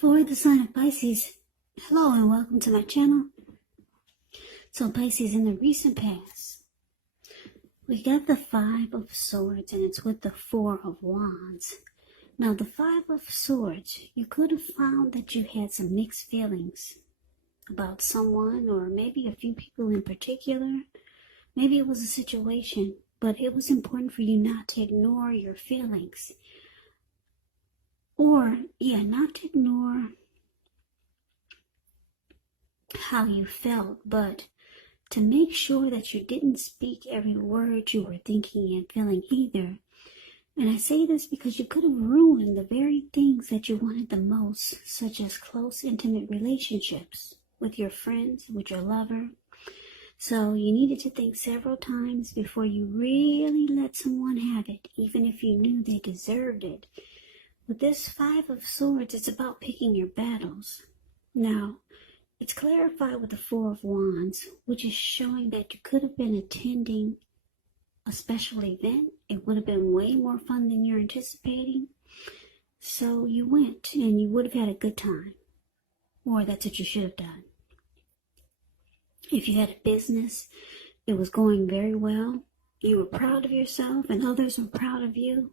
For the sign of Pisces, hello and welcome to my channel. So Pisces, in the recent past, we got the Five of Swords and it's with the Four of Wands. Now the Five of Swords, you could have found that you had some mixed feelings about someone or maybe a few people in particular. Maybe it was a situation, but it was important for you not to ignore your feelings. Or, not to ignore how you felt, but to make sure that you didn't speak every word you were thinking and feeling either. And I say this because you could have ruined the very things that you wanted the most, such as close, intimate relationships with your friends, with your lover. So you needed to think several times before you really let someone have it, even if you knew they deserved it. With this Five of Swords, it's about picking your battles. Now, it's clarified with the Four of Wands, which is showing that you could have been attending a special event. It would have been way more fun than you're anticipating. So you went and you would have had a good time. Or that's what you should have done. If you had a business, it was going very well. You were proud of yourself and others were proud of you.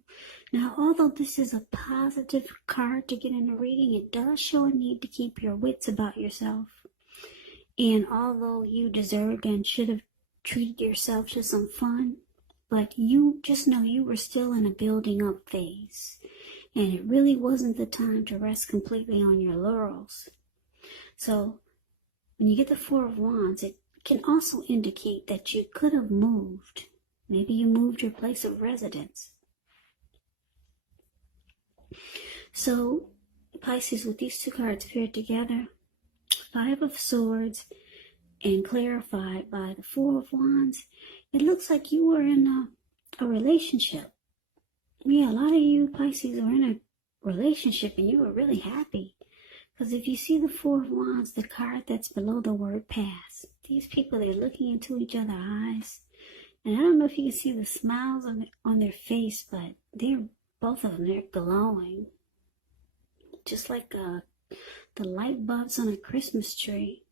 Now, although this is a positive card to get in a reading, it does show a need to keep your wits about yourself. And although you deserved and should have treated yourself to some fun, but you just know you were still in a building up phase. And it really wasn't the time to rest completely on your laurels. So, when you get the Four of Wands, it can also indicate that you could have moved. Maybe you moved your place of residence. So, Pisces, with these two cards paired together, Five of Swords and clarified by the Four of Wands, it looks like you were in a relationship. Yeah, a lot of you Pisces are in a relationship and you were really happy. Because if you see the Four of Wands, the card that's below the word pass, these people, they're looking into each other's eyes. And I don't know if you can see the smiles on their face, but both of them, they're glowing. Just like the light bulbs on a Christmas tree.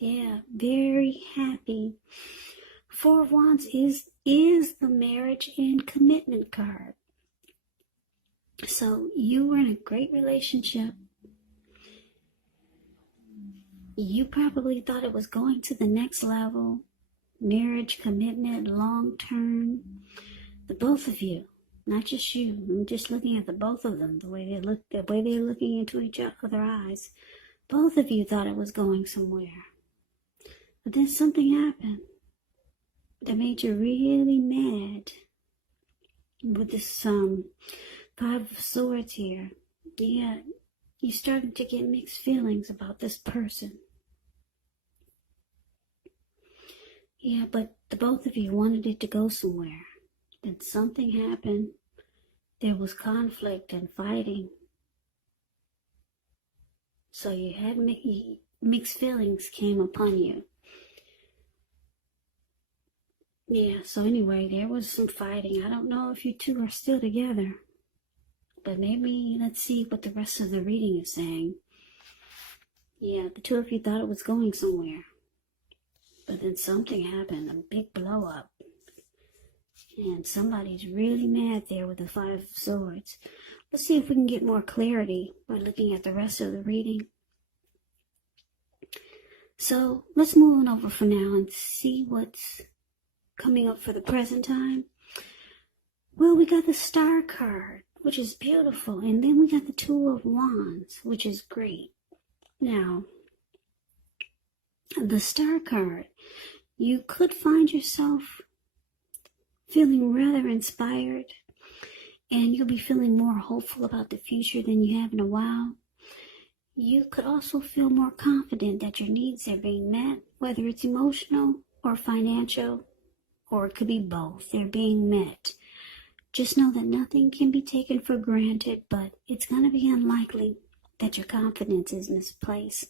Yeah, very happy. Four of Wands is the marriage and commitment card. So you were in a great relationship. You probably thought it was going to the next level. Marriage, commitment, long-term. The both of you, not just you. I'm just looking at the both of them, the way they're looking into each other's eyes. Both of you thought it was going somewhere. But then something happened that made you really mad. With this Five of Swords here. Yeah, you started to get mixed feelings about this person. Yeah, but the both of you wanted it to go somewhere. Then something happened. There was conflict and fighting. So you had mixed feelings came upon you. Yeah, so anyway, there was some fighting. I don't know if you two are still together. But maybe let's see what the rest of the reading is saying. Yeah, the two of you thought it was going somewhere. But then something happened, a big blow up. And somebody's really mad there with the Five of Swords. Let's see if we can get more clarity by looking at the rest of the reading. So let's move on over for now and see what's coming up for the present time. Well, we got the Star card, which is beautiful. And then we got the Two of Wands, which is great. Now, the Star card, you could find yourself feeling rather inspired, and you'll be feeling more hopeful about the future than you have in a while. You could also feel more confident that your needs are being met, whether it's emotional or financial, or it could be both. They're being met. Just know that nothing can be taken for granted, but it's going to be unlikely that your confidence is misplaced.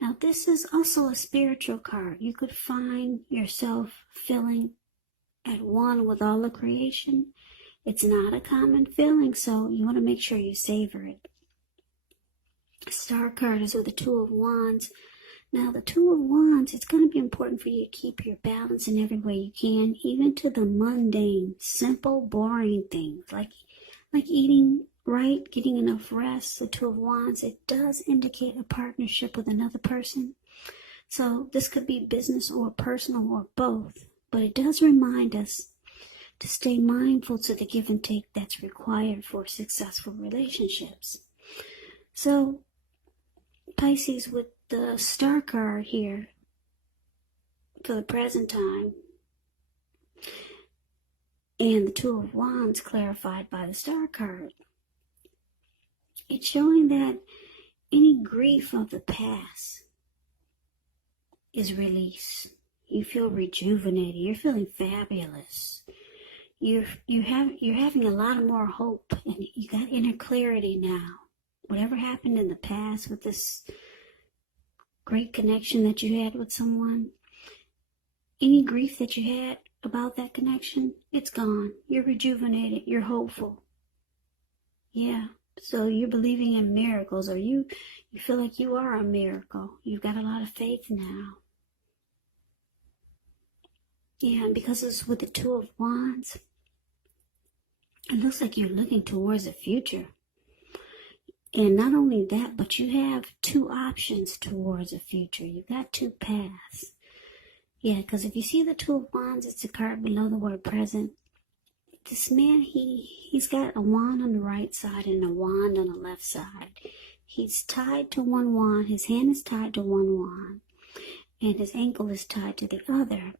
Now, this is also a spiritual card. You could find yourself feeling at one with all of creation. It's not a common feeling, so you want to make sure you savor it. Star card is with the Two of Wands. Now, the Two of Wands, it's going to be important for you to keep your balance in every way you can, even to the mundane, simple, boring things, like eating right, getting enough rest. The Two of Wands, it does indicate a partnership with another person. So this could be business or personal or both, but it does remind us to stay mindful to the give and take that's required for successful relationships. So, Pisces, with the Star card here for the present time, and the Two of Wands clarified by the Star card, it's showing that any grief of the past is released. You feel rejuvenated. You're feeling fabulous. You're having a lot more hope, and you got inner clarity now. Whatever happened in the past with this great connection that you had with someone, any grief that you had about that connection, it's gone. You're rejuvenated. You're hopeful. Yeah. So you're believing in miracles, or you feel like you are a miracle. You've got a lot of faith now. Yeah, and because it's with the Two of Wands, it looks like you're looking towards the future. And not only that, but you have two options towards the future. You've got two paths. Yeah, because if you see the Two of Wands, it's a card below the word present. This man, he's got a wand on the right side and a wand on the left side. He's tied to one wand. His hand is tied to one wand. And his ankle is tied to the other,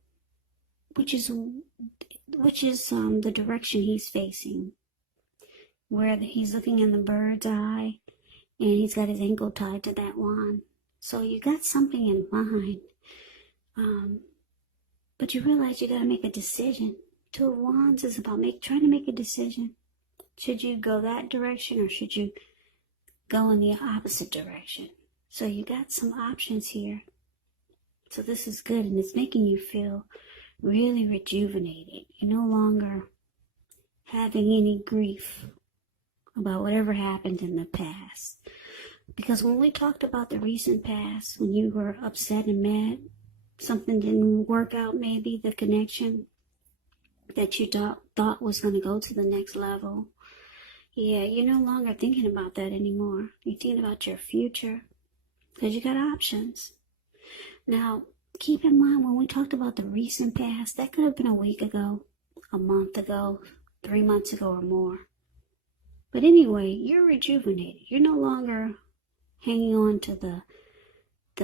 which is the direction he's facing, where he's looking in the bird's eye, and he's got his ankle tied to that wand. So you got something in mind, but you realize you got to make a decision. Two of Wands is about trying to make a decision. Should you go that direction, or should you go in the opposite direction? So you got some options here. So this is good, and it's making you feel really rejuvenated. You're no longer having any grief about whatever happened in the past. Because when we talked about the recent past, when you were upset and mad, something didn't work out, maybe the connection that you thought was going to go to the next level. Yeah, you're no longer thinking about that anymore. You're thinking about your future, because you got options. Now, keep in mind, when we talked about the recent past, that could have been a week ago, a month ago, 3 months ago, or more. But anyway, you're rejuvenated. You're no longer hanging on to the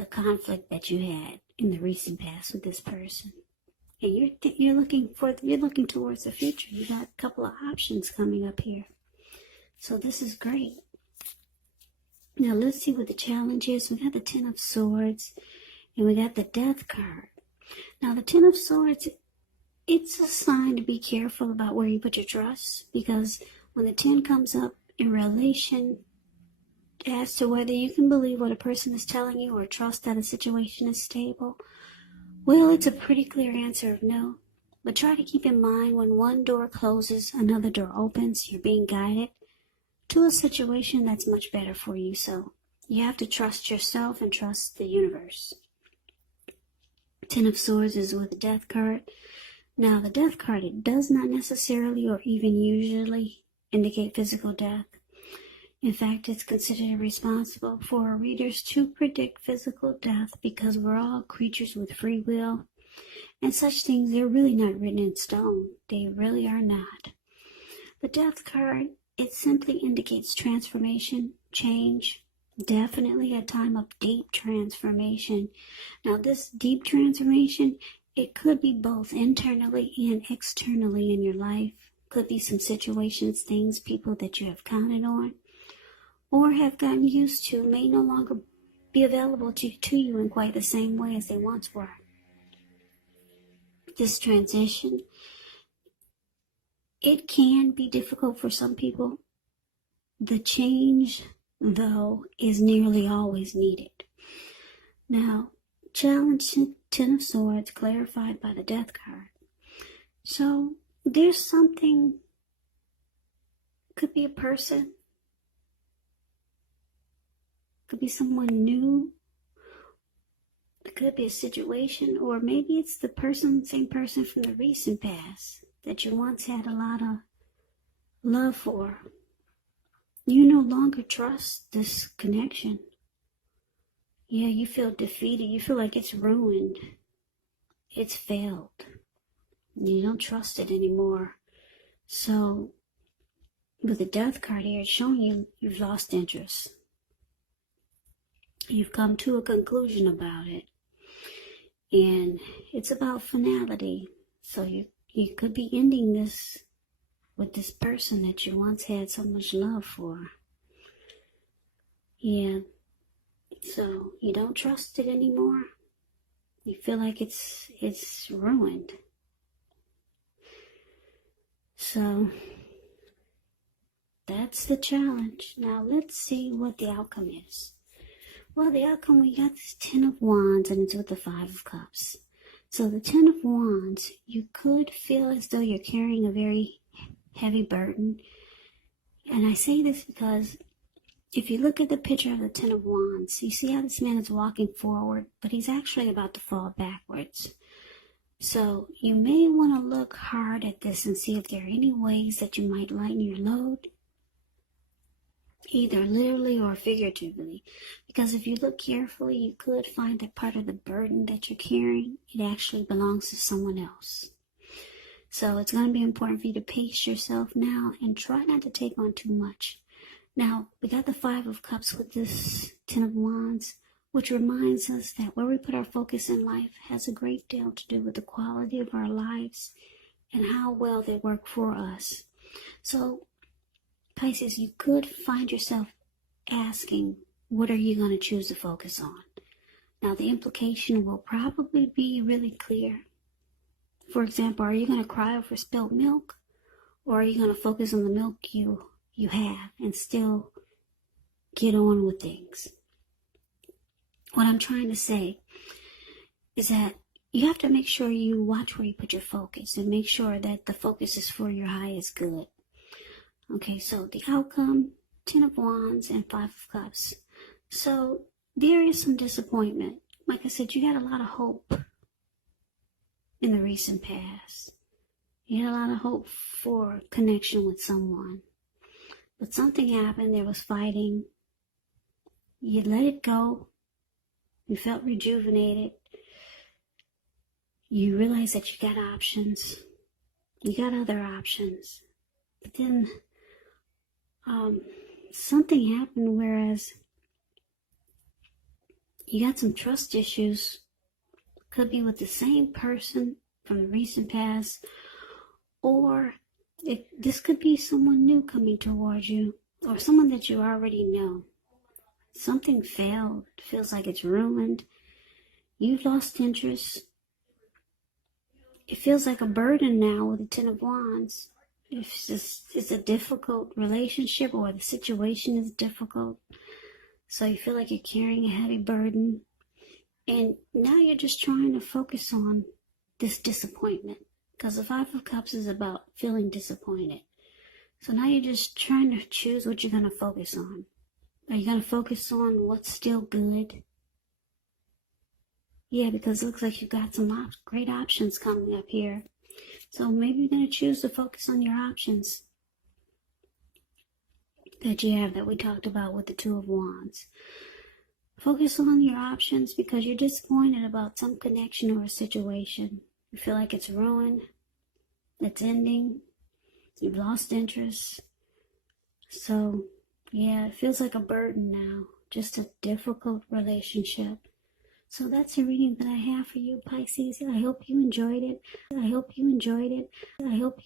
conflict that you had in the recent past with this person. And you're looking towards the future. You got a couple of options coming up here. So this is great. Now let's see what the challenge is. We got the Ten of Swords, and we got the Death card. Now the Ten of Swords, it's a sign to be careful about where you put your trust, because when the 10 comes up in relation as to whether you can believe what a person is telling you or trust that a situation is stable, well, it's a pretty clear answer of no. But try to keep in mind, when one door closes, another door opens. You're being guided to a situation that's much better for you. So you have to trust yourself and trust the universe. Ten of Swords is with the Death card. Now, the Death card, it does not necessarily or even usually indicate physical death. In fact, it's considered irresponsible for readers to predict physical death, because we're all creatures with free will, and such things, they're really not written in stone. They really are not. The Death card, it simply indicates transformation, change, definitely a time of deep transformation. Now, this deep transformation, it could be both internally and externally in your life. Could be some situations, things, people that you have counted on or have gotten used to may no longer be available to you in quite the same way as they once were. This transition, it can be difficult for some people. The change, though, is nearly always needed. Now, challenge Ten of Swords clarified by the Death card. So, there's something, could be a person, could could be someone new. It could be a situation, or maybe it's the same person from the recent past that you once had a lot of love for. You no longer trust this connection. Yeah, you feel defeated. You feel like it's ruined. It's failed. You don't trust it anymore. So, with the Death card here, it's showing you've lost interest. You've come to a conclusion about it. And it's about finality. So you could be ending this with this person that you once had so much love for. Yeah. So you don't trust it anymore. You feel like it's ruined. So that's the challenge. Now let's see what the outcome is. Well, the outcome, we got this 10 of Wands, and it's with the 5 of Cups. So the 10 of Wands, you could feel as though you're carrying a very heavy burden. And I say this because if you look at the picture of the 10 of Wands, you see how this man is walking forward, but he's actually about to fall backwards. So you may want to look hard at this and see if there are any ways that you might lighten your load, either literally or figuratively. Because if you look carefully, you could find that part of the burden that you're carrying, it actually belongs to someone else. So it's going to be important for you to pace yourself now and try not to take on too much. Now, we got the 5 of Cups with this 10 of Wands, which reminds us that where we put our focus in life has a great deal to do with the quality of our lives and how well they work for us. So, Pisces, you could find yourself asking, what are you going to choose to focus on? Now, the implication will probably be really clear. For example, are you going to cry over spilled milk? Or are you going to focus on the milk you have and still get on with things? What I'm trying to say is that you have to make sure you watch where you put your focus and make sure that the focus is for your highest good. Okay, so the outcome, 10 of Wands and 5 of Cups. So there is some disappointment. Like I said, you had a lot of hope in the recent past. You had a lot of hope for connection with someone. But something happened. There was fighting. You let it go. You felt rejuvenated. You realized that you got options. You got other options. But then something happened, whereas you got some trust issues. Could be with the same person from the recent past, or this could be someone new coming towards you, or someone that you already know. Something failed. It feels like it's ruined. You've lost interest. It feels like a burden now with the 10 of Wands. It's a difficult relationship, or the situation is difficult. So you feel like you're carrying a heavy burden. And now you're just trying to focus on this disappointment. Because the 5 of Cups is about feeling disappointed. So now you're just trying to choose what you're going to focus on. Are you going to focus on what's still good? Yeah, because it looks like you've got some great options coming up here. So maybe you're going to choose to focus on your options that you have, that we talked about with the 2 of Wands. Focus on your options because you're disappointed about some connection or a situation. You feel like it's ruined, it's ending, you've lost interest. So, yeah, it feels like a burden now, just a difficult relationship. So that's the reading that I have for you, Pisces. I hope you enjoyed it. I hope